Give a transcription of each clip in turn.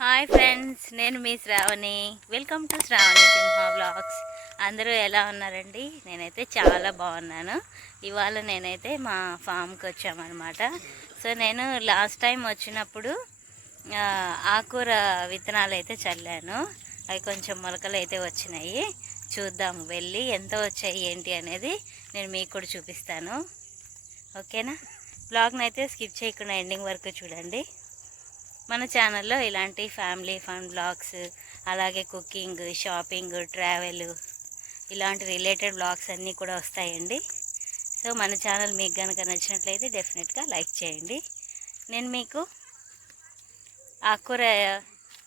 Hi friends నేను మీ Sravani. Welcome to Sravani Simha vlogs అందరూ ఎలా ఉన్నారండి? నేనైతే చాలా బాగున్నాను. ఇవాళ నేనైతే మా ఫామ్కి వచ్చామన్నమాట. సో నేను లాస్ట్ టైం వచ్చినప్పుడు ఆ, ఆకుకూర విత్తనాలు అయితే చల్లాను. అవి కొంచెం మొలకలు అయితే వచ్చినాయి. చూద్దాం వెళ్ళి ఎంత వచ్చాయి ఏంటి అనేది నేను మీకు కూడా చూపిస్తాను. ఓకేనా? బ్లాగ్ని అయితే స్కిప్ చేయకుండా ఎండింగ్ వరకు చూడండి. మన ఛానల్లో ఇలాంటి ఫ్యామిలీ ఫన్ బ్లాగ్స్ అలాగే కుకింగ్ షాపింగ్ ట్రావెల్ ఇలాంటి రిలేటెడ్ బ్లాగ్స్ అన్నీ కూడా వస్తాయండి. సో మన ఛానల్ మీకు కనుక నచ్చినట్లయితే డెఫినెట్గా లైక్ చేయండి. నేను మీకు ఆకుకూర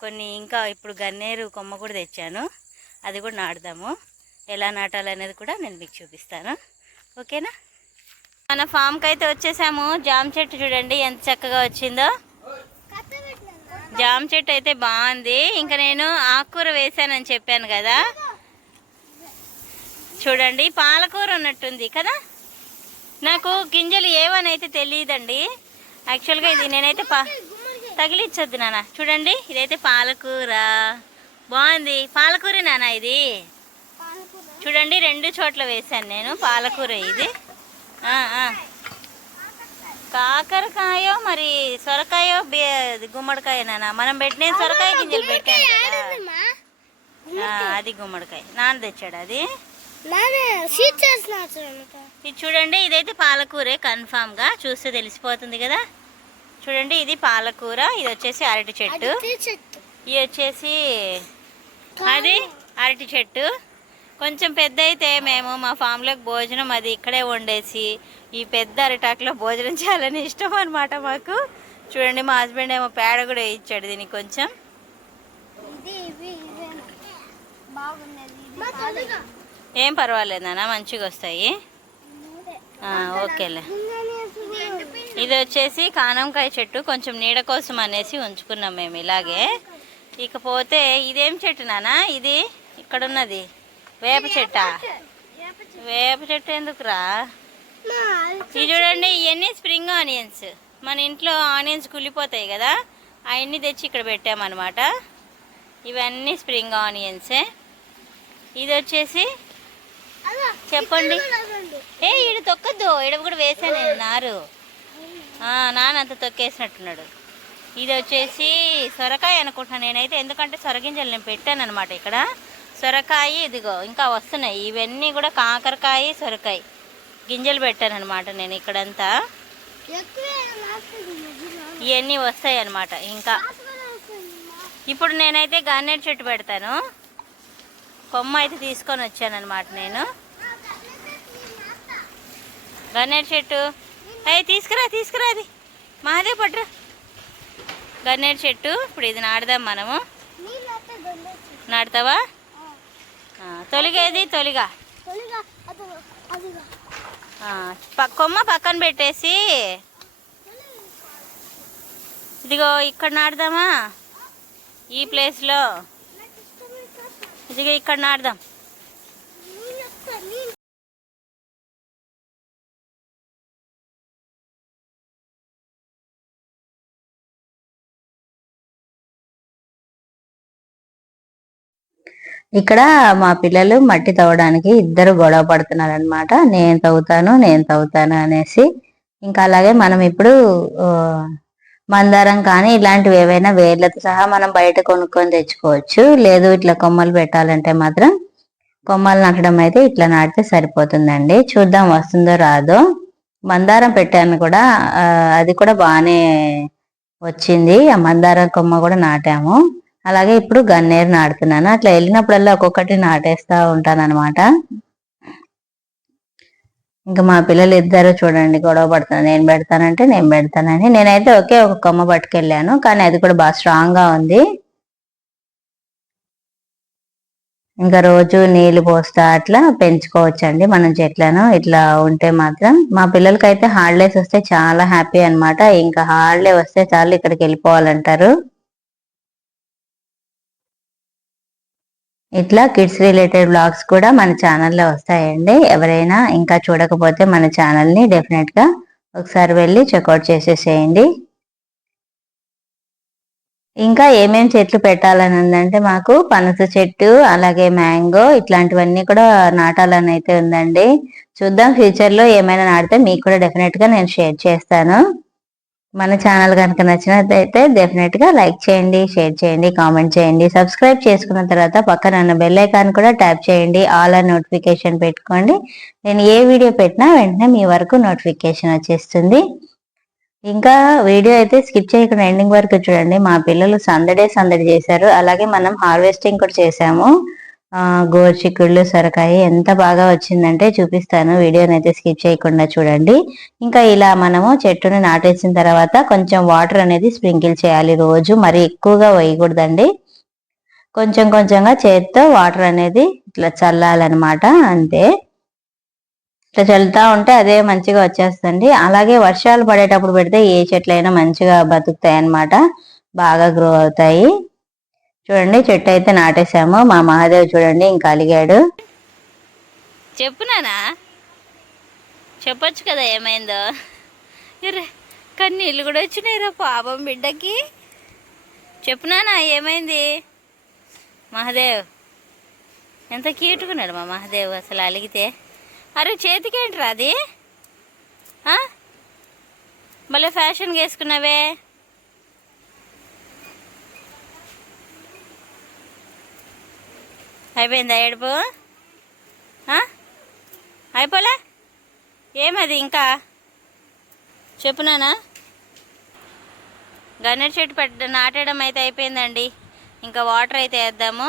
కొన్ని ఇంకా ఇప్పుడు గన్నేరు కొమ్మ కూడా తెచ్చాను. అది కూడా నాటుదాము. ఎలా నాటాలనేది కూడా నేను మీకు చూపిస్తాను. ఓకేనా? మన ఫామ్కి అయితే వచ్చేసాము. జామ చెట్టు చూడండి ఎంత చక్కగా వచ్చిందో. జామ చెట్టు అయితే బాగుంది. ఇంకా నేను ఆకుకూర వేసానని చెప్పాను కదా. చూడండి పాలకూర ఉన్నట్టుంది కదా. నాకు గింజలు ఏవని అయితే తెలియదండి. యాక్చువల్గా ఇది నేనైతే పా తగిలిచ్చొద్దు నాన్న. చూడండి ఇదైతే పాలకూర. బాగుంది. పాలకూర నాన్న ఇది? చూడండి రెండు చోట్ల వేశాను నేను. పాలకూర ఇది. కాకరకాయో మరి సొరకాయో బే- గుమ్మడికాయ నాన్న మనం పెట్టిన సొరకాయ గింజలు పెట్టాను అది గుమ్మడికాయ. నాన్న తెచ్చాడు అది? ఇది చూడండి ఇదైతే పాలకూరే కన్ఫామ్గా చూస్తే తెలిసిపోతుంది కదా. చూడండి ఇది పాలకూర ఇది వచ్చేసి అరటి చెట్టు. ఇది వచ్చేసి అది అరటి చెట్టు. కొంచెం పెద్ద అయితే మేము మా ఫామ్లోకి భోజనం అది ఇక్కడే వండేసి ఈ పెద్ద అరిటాకులో భోజనం చేయాలని ఇష్టం అనమాట మాకు. చూడండి మా హస్బెండ్ ఏమో పేడ కూడా ఇచ్చాడు దీనికి కొంచెం. ఏం పర్వాలేదు నాన్న మంచిగా వస్తాయి. ఆ, ఓకేలే. ఇది వచ్చేసి కానంకాయ చెట్టు కొంచెం నీడ కోసం అనేసి ఉంచుకున్నాం మేము ఇలాగే. ఇకపోతే ఇదేం చెట్టు నానా ఇది ఇక్కడ ఉన్నది వేప చెట్టా? వేప చెట్టు ఎందుకురా? ఇది చూడండి ఇవన్నీ స్ప్రింగ్ ఆనియన్స్ మన ఇంట్లో ఆనియన్స్ కుళ్ళిపోతాయి కదా అవన్నీ తెచ్చి ఇక్కడ పెట్టామన్నమాట. ఇవన్నీ స్ప్రింగ్ ఆనియన్సే ఇది వచ్చేసి చెప్పండి. ఏ ఈడ తొక్కద్దు. ఈడ కూడా వేసాను నేను నారు. నానంత తొక్కేసినట్టున్నాడు. ఇది వచ్చేసి సొరకాయ అనుకుంటున్నాను నేనైతే. ఎందుకంటే సొరగింజలు నేను పెట్టాను అనమాట ఇక్కడ. సొరకాయ ఇదిగో ఇంకా వస్తున్నాయి. ఇవన్నీ కూడా కాకరకాయ సొరకాయ. గింజలు పెట్టాను అనమాట నేను ఇక్కడంతా. ఇవన్నీ వస్తాయి అనమాట ఇంకా. ఇప్పుడు నేనైతే గన్నేరు చెట్టు పెడతాను. కొమ్మ అయితే తీసుకొని వచ్చాను అనమాట నేను. గన్నేరు చెట్టు. అయ్యి తీసుకురా తీసుకురా అది. మాదే పట్రా గన్నేరు చెట్టు. ఇప్పుడు ఇది నాటుదాం మనము. నాటుతావా? తొలిగేది తొలిగా. కొమ్మ పక్కన పెట్టేసి. ఇదిగో ఇక్కడ నాటుదామా? ఈ ప్లేస్లో ఇదిగో ఇక్కడ నాటుదాం. ఇక్కడ మా పిల్లలు మట్టి తవ్వడానికి ఇద్దరు గొడవ పడుతున్నారు అనమాట నేను తవ్వుతాను నేను తవ్వుతాను అనేసి. ఇంకా అలాగే మనం ఇప్పుడు మందారం కానీ ఇలాంటివి ఏవైనా వేర్లతో సహా మనం బయట కొనుక్కొని తెచ్చుకోవచ్చు. లేదు ఇట్లా కొమ్మలు పెట్టాలంటే మాత్రం కొమ్మలు నాటడం అయితే ఇట్లా నాటితే సరిపోతుందండి. చూద్దాం వస్తుందో రాదో. మందారం పెట్టాను కూడా అది కూడా బాగానే వచ్చింది. ఆ మందారం కొమ్మ కూడా నాటాము. అలాగే ఇప్పుడు గన్నేరు నాటుతున్నాను. అట్లా వెళ్ళినప్పుడల్లా ఒక్కొక్కటి నాటేస్తా ఉంటాను అనమాట ఇంకా మా పిల్లలు ఇద్దరు చూడండి గొడవ పడుతున్నారు. నేను పెడతానంటే నేను పెడతానని. నేనైతే ఒకే ఒక కొమ్మ పట్టుకెళ్ళాను కానీ అది కూడా బాగా స్ట్రాంగ్గా ఉంది. ఇంకా రోజు నీళ్ళు పోస్తా అట్లా పెంచుకోవచ్చండి మనం చెట్లను. ఇట్లా ఉంటే మాత్రం మా పిల్లలకైతే హాలిడేస్ వస్తే చాలా హ్యాపీ అన్నమాట. ఇంకా హాలిడే వస్తే చాలు ఇక్కడికి వెళ్ళిపోవాలంటారు. ఇట్లా కిడ్స్ రిలేటెడ్ బ్లాగ్స్ కూడా మన ఛానల్లో వస్తాయండి. ఎవరైనా ఇంకా చూడకపోతే మన ఛానల్ని డెఫినెట్గా ఒకసారి వెళ్ళి చెక్అవుట్ చేసేసేయండి. ఇంకా ఏమేం చెట్లు పెట్టాలని ఉందంటే మాకు పనస చెట్టు అలాగే మ్యాంగో ఇట్లాంటివన్నీ కూడా నాటాలని అయితే ఉందండి. చూద్దాం ఫ్యూచర్లో ఏమైనా నాటితే మీకు కూడా డెఫినెట్గా నేను షేర్ చేస్తాను. మన ఛానల్ కనుక నచ్చినట్లయితే డెఫినెట్గా లైక్ చేయండి షేర్ చేయండి కామెంట్ చేయండి. సబ్స్క్రైబ్ చేసుకున్న తర్వాత పక్కన ఉన్న బెల్ ఐకాన్ కూడా ట్యాప్ చేయండి. ఆల్ ఆర్ నోటిఫికేషన్ పెట్టుకోండి. నేను ఏ వీడియో పెట్టినా వెంటనే మీ వరకు నోటిఫికేషన్ వచ్చేస్తుంది. ఇంకా వీడియో అయితే స్కిప్ చేయకుండా ఎండింగ్ వరకు చూడండి. మా పిల్లలు సందడే సందడి చేశారు. అలాగే మనం హార్వెస్టింగ్ కూడా చేసాము గోరు చిక్కుళ్ళు సొరకాయ ఎంత బాగా వచ్చిందంటే చూపిస్తాను. వీడియోని అయితే స్కిప్ చేయకుండా చూడండి. ఇంకా ఇలా మనము చెట్టుని నాటేసిన తర్వాత కొంచెం వాటర్ అనేది స్ప్రింకిల్ చేయాలి రోజు. మరి ఎక్కువగా వేయకూడదండి. కొంచెం కొంచెంగా చేతితో వాటర్ అనేది ఇట్లా చల్లాలన్నమాట అంతే. ఇట్లా చల్లుతా ఉంటే అదే మంచిగా వచ్చేస్తుంది. అలాగే వర్షాలు పడేటప్పుడు పెడితే ఏ చెట్లైనా మంచిగా బతుకుతాయి అన్నమాట బాగా గ్రో అవుతాయి. చూడండి చెట్టు అయితే నాటేశాము. మా మహాదేవ్ చూడండి ఇంకా అలిగాడు. చెప్పునానా చెప్పొచ్చు కదా ఏమైందో. కానీ కన్నీళ్ళు కూడా వచ్చినాయిరా పాపం బిడ్డకి. చెప్పునానా ఏమైంది? మహాదేవ్ ఎంత కీటుకున్నాడు మా మహాదేవ్ అసలు అలిగితే. అరే చేతికేంట్రా అది? మళ్ళీ భలే ఫ్యాషన్గా వేసుకున్నావే. అయిపోయిందా ఏడుపు? అయిపోలే? ఏమది ఇంకా? చెప్పునానా గన్నేరు చెట్టు పెట్ట నాటడం అయితే అయిపోయిందండి. ఇంకా వాటర్ అయితే వేద్దాము.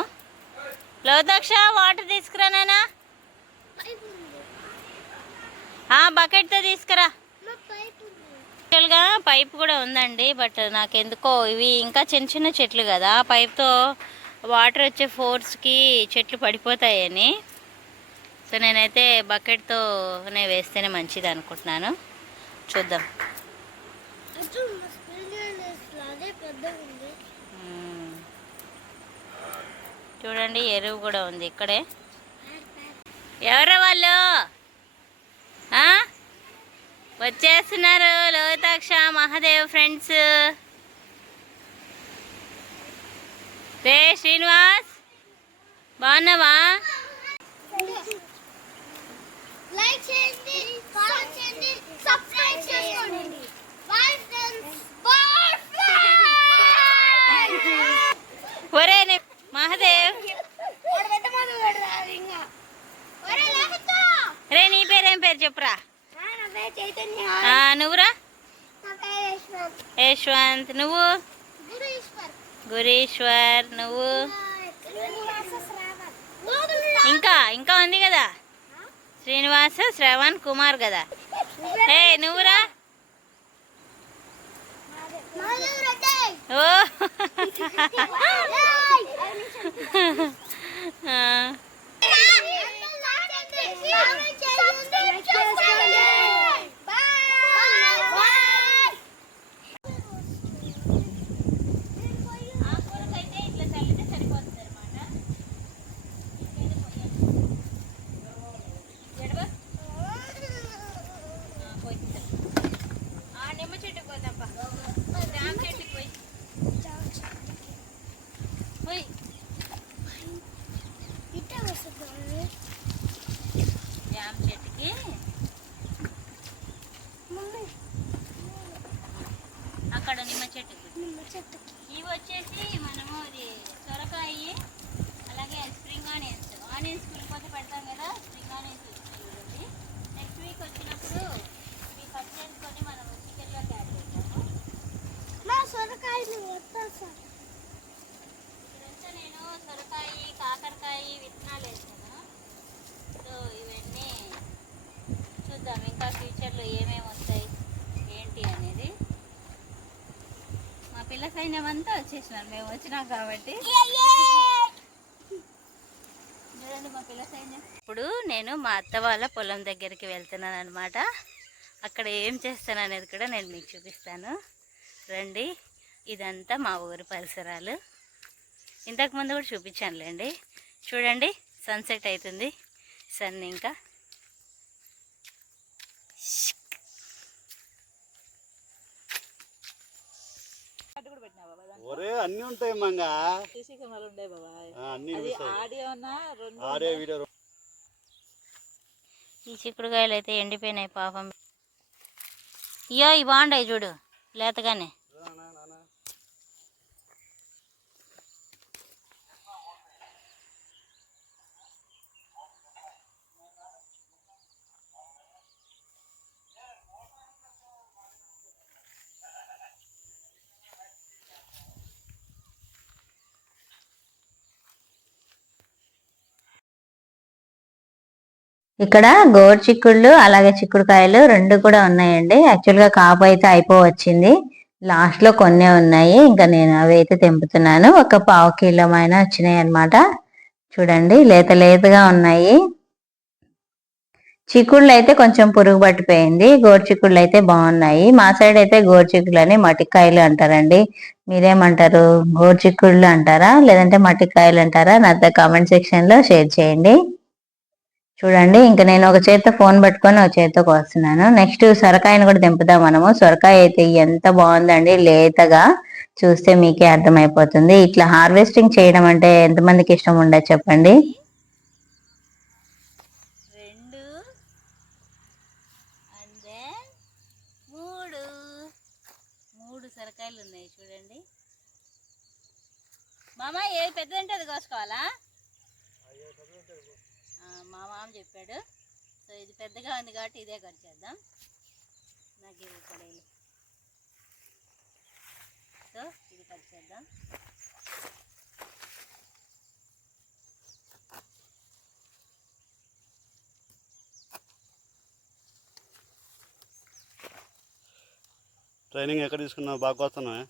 లోతాక్ష వాటర్ తీసుకురా నానా బకెట్తో తీసుకురా. యాక్చువల్గా పైప్ కూడా ఉందండి బట్ నాకు ఎందుకో ఇవి ఇంకా చిన్న చిన్న చెట్లు కదా పైప్తో వాటర్ వచ్చే ఫోర్స్కి చెట్లు పడిపోతాయని. సో నేనైతే బకెట్తోనే వేస్తేనే మంచిది అనుకుంటున్నాను. చూద్దాం. చూడండి ఎరువు కూడా ఉంది ఇక్కడే. ఎవరు వాళ్ళు? వచ్చేస్తున్నారు లోహితాక్ష మహాదేవ్ ఫ్రెండ్స్. రే శ్రీనివాస్ బాగున్నావా? లైక్ చేయండి ఫాలో చేయండి సబ్స్క్రైబ్ చేసుకోండి. బాయ్ ఫ్రెండ్స్ బాయ్ ఫ్రెండ్స్ ఒరే నే- మహాదేవ్. వాడు పెద్ద మంది పెడతారు ఇంకా. ఒరే లేకపోతే. రే నీ పేరేం పేరు చెప్పురా? నువ్వురా? యశ్వంత్. నువ్వు? గురీశ్వర్ నువ్వు? ఇంకా ఇంకా ఉంది కదా? శ్రీనివాస శ్రవణ్ కుమార్ కదా? ఏ నువ్వురా? ఓ. ఆ, ఆకుకూరకైతే ఇట్లా చల్లితే సరిపోతుంది అనమాట నిమ్మ చెట్టుకు పోతాపా జామ చెట్టుకు పోయి పోయి జామ చెట్టుకి అక్కడ నిమ్మ చెట్టుకు ఇవి వచ్చేసి మనము ఇది సొరకాయ అలాగే స్ప్రింగ్ ఆనియన్స్ ఆనియన్స్ కులిపోతే పెడతాం కదా స్ప్రింగ్ ఆనియన్స్ వచ్చింది నెక్స్ట్ వీక్ వచ్చినప్పుడు ఇవి కట్ చేసుకొని మనం చికెన్లోకి యాడ్ చేద్దాము ఇదంతా నేను సొరకాయ కాకరకాయ విత్తనాలు వేసాను సో ఇవన్నీ చూద్దాం ఇంకా ఫ్యూచర్లో ఏమేమి వస్తాయి ఏంటి అనేది మా పిల్ల సైన్యం అంతా వచ్చేసినారు మేము వచ్చినాం కాబట్టి. చూడండి మా పిల్ల సైన్యం. ఇప్పుడు నేను మా అత్త వాళ్ళ పొలం దగ్గరికి వెళ్తున్నాను అనమాట అక్కడ ఏం చేస్తాను అనేది కూడా నేను మీకు చూపిస్తాను. రండి ఇదంతా మా ఊరి పరిసరాలు. ఇంతకు ముందు కూడా చూపించానులేండి. చూడండి సన్సెట్ అవుతుంది. సన్ ఇంకా. ఒరే అన్ని ఉంటాయి మంగా. సీసీ కెమెరాలు ఉండే బాబాయ్ ఆ, అన్ని అది రెండు ఆడియో వీడియో ఈ చిక్కుడుకాయలు అయితే ఎండిపోయినాయి పాపం. ఇయో ఇవి బాగుంటాయి చూడు లేతగానే. ఇక్కడ గోరు చిక్కుళ్ళు అలాగే చిక్కుడుకాయలు రెండు కూడా ఉన్నాయండి. యాక్చువల్గా కాపు అయితే అయిపోవచ్చింది. లాస్ట్లో కొన్ని కొన్నే ఉన్నాయి. ఇంకా నేను అవి అయితే తెంపుతున్నాను. ఒక పావు కిలోమైన వచ్చినాయి అన్నమాట. చూడండి లేత లేతగా ఉన్నాయి. చిక్కుళ్ళు అయితే కొంచెం పురుగు పట్టిపోయింది. గోరు చిక్కుళ్ళు అయితే బాగున్నాయి. మా సైడ్ అయితే గోరు చిక్కుళ్ళు అని మటికాయలు అంటారండి. మీరేమంటారు? గోరు చిక్కుళ్ళు అంటారా? లేదంటే మటికాయలు అంటారా? నాతో కామెంట్ సెక్షన్లో షేర్ చేయండి. చూడండి ఇంకా నేను ఒక చేత్తో ఫోన్ పట్టుకొని ఒక చేత్తో కోస్తున్నాను. నెక్స్ట్ సొరకాయని కూడా తెంపుదాం మనము. సొరకాయ అయితే ఎంత బాగుందండి లేతగా చూస్తే మీకే అర్థమైపోతుంది. ఇట్లా హార్వెస్టింగ్ చేయడం అంటే ఎంతమందికి ఇష్టం ఉండదు చెప్పండి? రెండు మూడు. మూడు ఉన్నాయి చూడండి. మామ ఏ పెద్దదంటే అది కోసుకోవాలా? మామ చెప్పాడు. సో ఇది పెద్దగా ఉంది కాబట్టి ఇదే కట్ చేద్దాం. నాకు ఇది కడాయిలు సో ఇది కట్ చేద్దాం. ట్రైనింగ్ ఎక్కడ తీసుకున్నావు? బాగా వస్తున్నావా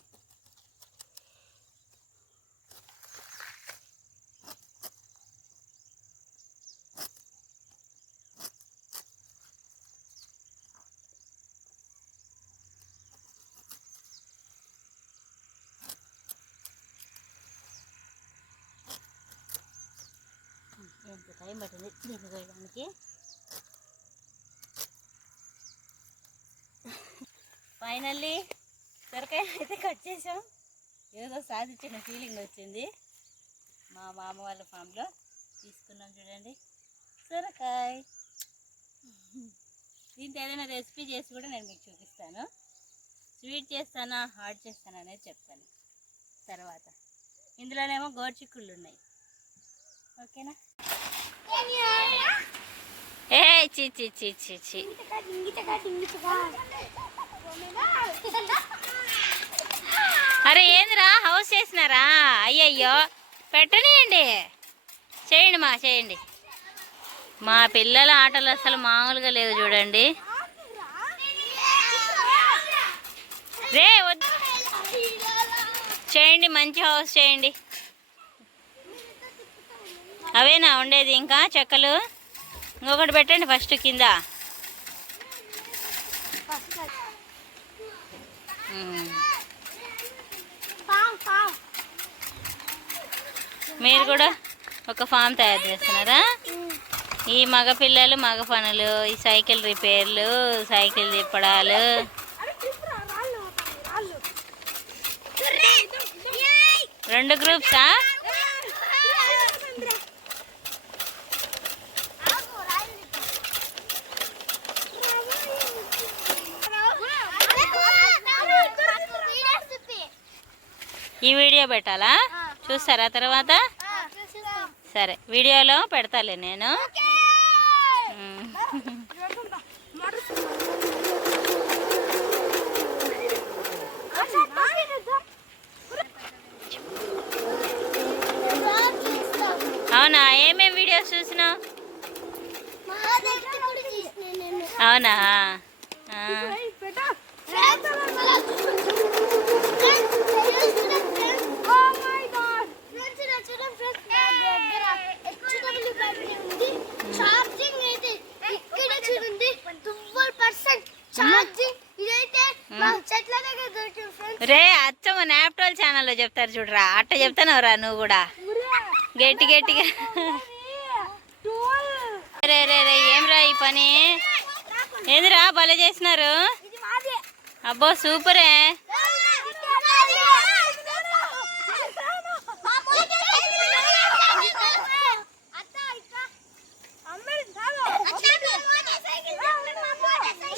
ఎంత టైం పట్టింది దీన్ని కోయడానికి ఫైనల్లీ సొరకాయ అయితే కట్ చేసాం. ఏదో సాధించిన ఫీలింగ్ వచ్చింది. మా మామ వాళ్ళ ఫామ్లో తీసుకున్నాం చూడండి. సొరకాయ. దీంతో ఏదైనా రెసిపీ చేసి కూడా నేను మీకు చూపిస్తాను. స్వీట్ చేస్తానా హాట్ చేస్తానా అనేది చెప్తాను. తర్వాత. ఇందులోనేమో గోర్చిక్కుళ్ళు ఉన్నాయి. ఓకేనా? ఏ చి చి చి చి చి అరే ఏందిరా? హౌస్ చేసినారా అయ్యయ్యో. పెట్టనియండి చేయండి మా చేయండి. మా పిల్లల ఆటలు అసలు మామూలుగా లేవు చూడండి. రే చేయండి మంచి హౌస్ చేయండి. అవేనా ఉండేది ఇంకా? చెక్కలు? ఇంకొకటి పెట్టండి ఫస్ట్ కింద. మీరు కూడా ఒక ఫామ్ తయారు చేస్తున్నారా? ఈ మగ పిల్లలు మగ పనులు ఈ సైకిల్ రిపేర్లు సైకిల్ తిప్పడాలు. రెండు గ్రూప్సా? ఈ వీడియో పెట్టాలా? చూస్తారా తర్వాత? సరే వీడియోలో పెడతాలే నేను. అవునా? ఏమేం వీడియోస్ చూసినావు? అవునా? రే అచ్చమ్మ నాప్టోల్ ఛానల్లో చెప్తారు చూడరా. అట్ట చెప్తానవరా నువ్వు కూడా. గట్టి గట్టిగా. రే రే రే ఏం రా ఈ పని? ఏదిరా భలే చేసినారు అబ్బో సూపరే.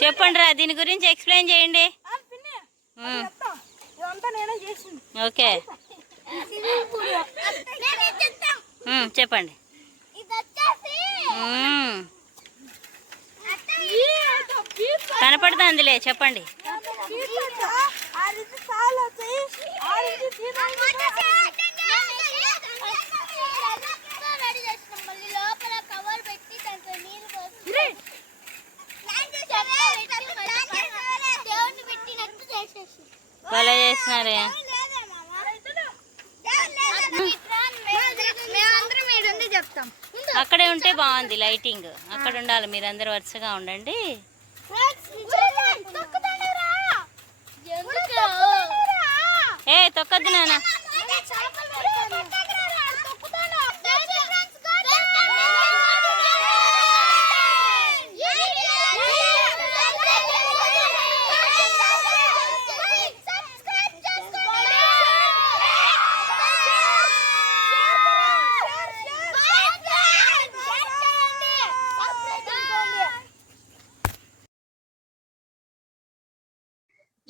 చెప్పండి రా దీని గురించి ఎక్స్ప్లెయిన్ చేయండి. ఓకే. చెప్పండి. కనపడుతుంది వచ్చేసి కనపడుతుందిలే. చెప్పండి చెప్తాం అక్కడే ఉంటే బాగుంది లైటింగ్. అక్కడ ఉండాలి మీరందరూ వరుసగా ఉండండి. ఏ తొక్కద్దు నాన్న.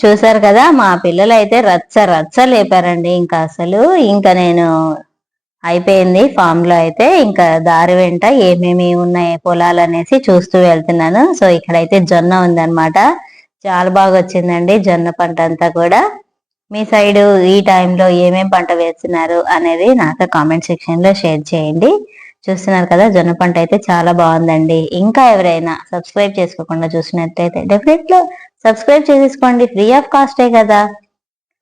చూసారు కదా మా పిల్లలు అయితే రచ్చ రచ్చ లేపారండి. ఇంకా అసలు ఇంకా నేను అయిపోయింది ఫామ్లో అయితే. ఇంకా దారి వెంట ఏమేమి ఉన్నాయి పొలాలు అనేసి చూస్తూ వెళ్తున్నాను. సో ఇక్కడైతే జొన్న ఉందన్నమాట. చాలా బాగా వచ్చిందండి జొన్న పంట అంతా కూడా. మీ సైడ్ ఈ టైంలో ఏమేం పంట వేస్తున్నారు అనేది నాతో కామెంట్ సెక్షన్లో షేర్ చేయండి. చూస్తున్నారు కదా జొన్న పంట అయితే చాలా బాగుందండి. ఇంకా ఎవరైనా సబ్స్క్రైబ్ చేసుకోకుండా చూసినట్టయితే డెఫినెట్లో సబ్స్క్రైబ్ చేసేసుకోండి. ఫ్రీ ఆఫ్ కాస్టే కదా.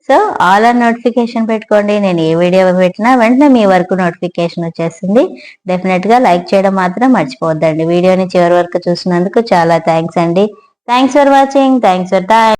సో ఆల్ ఆన్ నోటిఫికేషన్ పెట్టుకోండి. నేను ఏ వీడియో పెట్టినా వెంటనే మీ వరకు నోటిఫికేషన్ వచ్చేస్తుంది. డెఫినెట్గా లైక్ చేయడం మాత్రం మర్చిపోద్దండి వీడియోని చివరి వరకు చూసినందుకు చాలా థ్యాంక్స్ అండి. Thanks for watching thanks for time